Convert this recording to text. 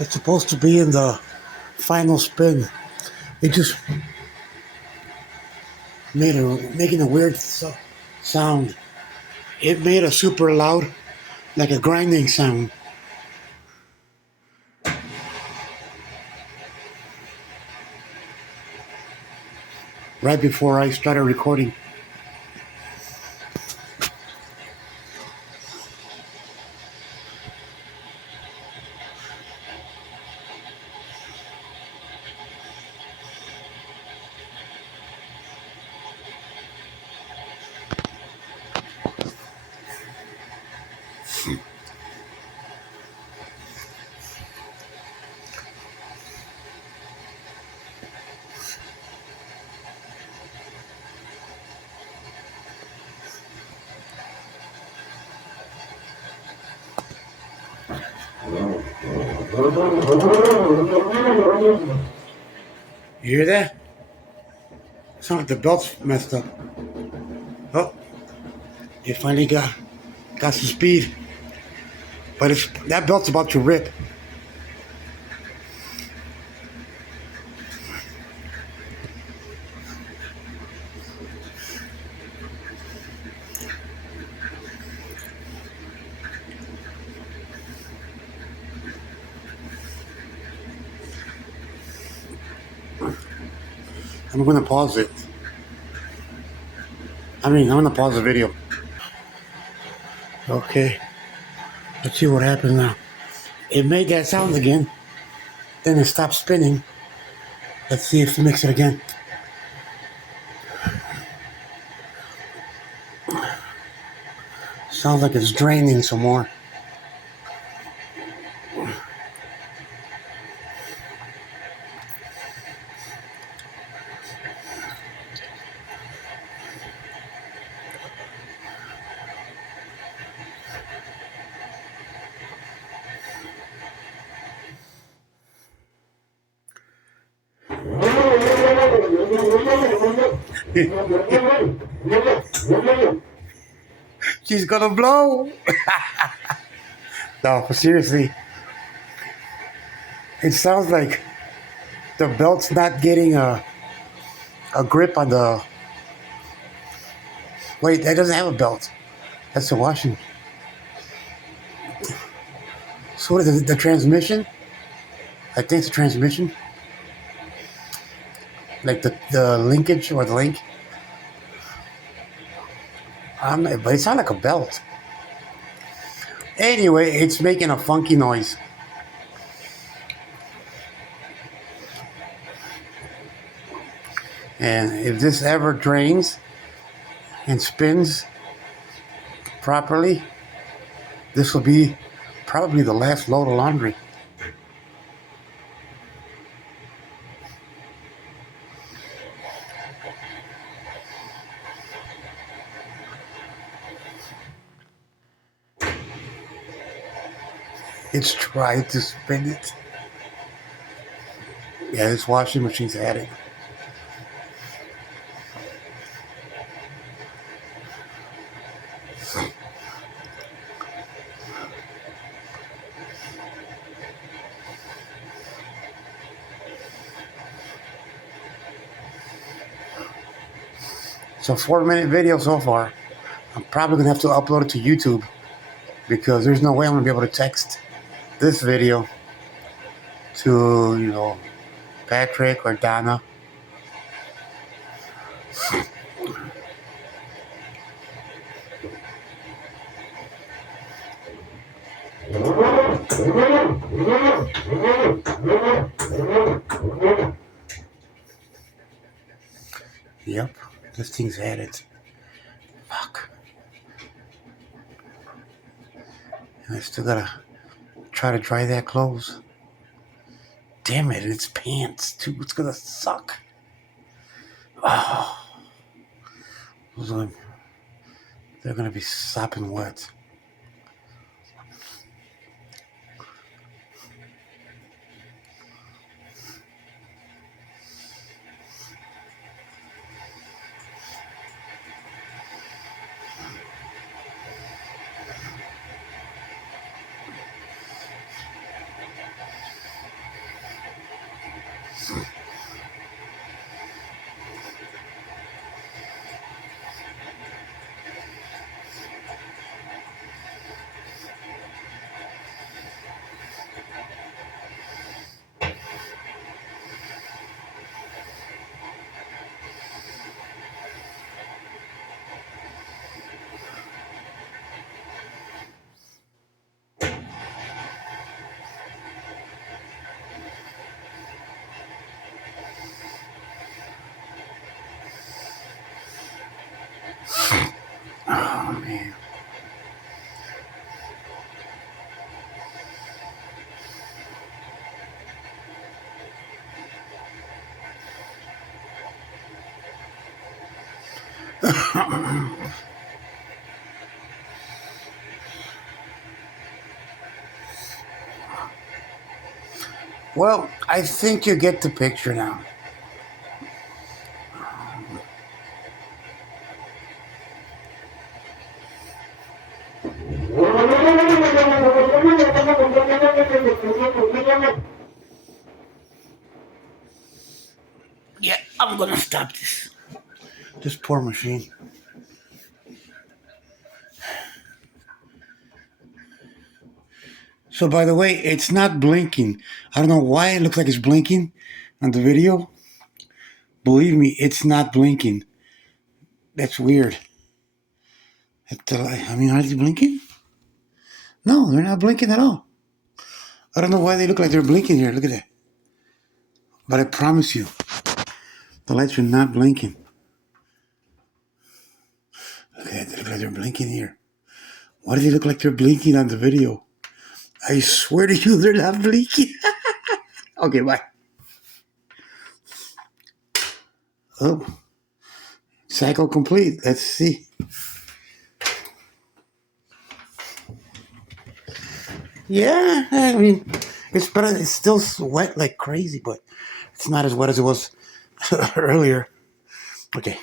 It's supposed to be in the final spin. It just making a weird sound. It made a super loud, like a grinding sound. Right before I started recording. You hear that? It sounds like the belt's messed up. Oh, it finally got some speed. But that belt's about to rip. I'm gonna pause it. I'm gonna pause the video. Okay, let's see what happens now. It made that sound again. Then it stopped spinning. Let's see if it makes it again. Sounds like it's draining some more. She's gonna blow. No, seriously. It sounds like the belt's not getting a grip on the. Wait, that doesn't have a belt. That's the washing. So what is it, the transmission? I think it's the transmission. Like the linkage or the link. But it sounds like a belt. Anyway, it's making a funky noise. And if this ever drains and spins properly, this will be probably the last load of laundry. It's tried to spin it. Yeah, this washing machine's at it. It's a 4-minute video so far. I'm probably gonna have to upload it to YouTube because there's no way I'm gonna be able to text this video to, Patrick or Donna. Yep, this thing's at it. Fuck. And I still gotta try to dry that clothes. Damn it, it's pants too. It's gonna suck. Oh. They're gonna be sopping wet. Well, I think you get the picture now. Yeah, I'm gonna stop this poor machine. So, by the way, it's not blinking. I don't know why it looks like it's blinking on the video. Believe me, it's not blinking. That's weird. I mean, are they blinking? No, they're not blinking at all. I don't know why they look like they're blinking here. Look at that. But I promise you, the lights are not blinking. Okay, they look like they're blinking here. Why do they look like they're blinking on the video? I swear to you, they're not blinking. Okay, bye. Oh, cycle complete. Let's see. Yeah, I mean, it's better. It's still wet like crazy, but it's not as wet as it was earlier. Okay.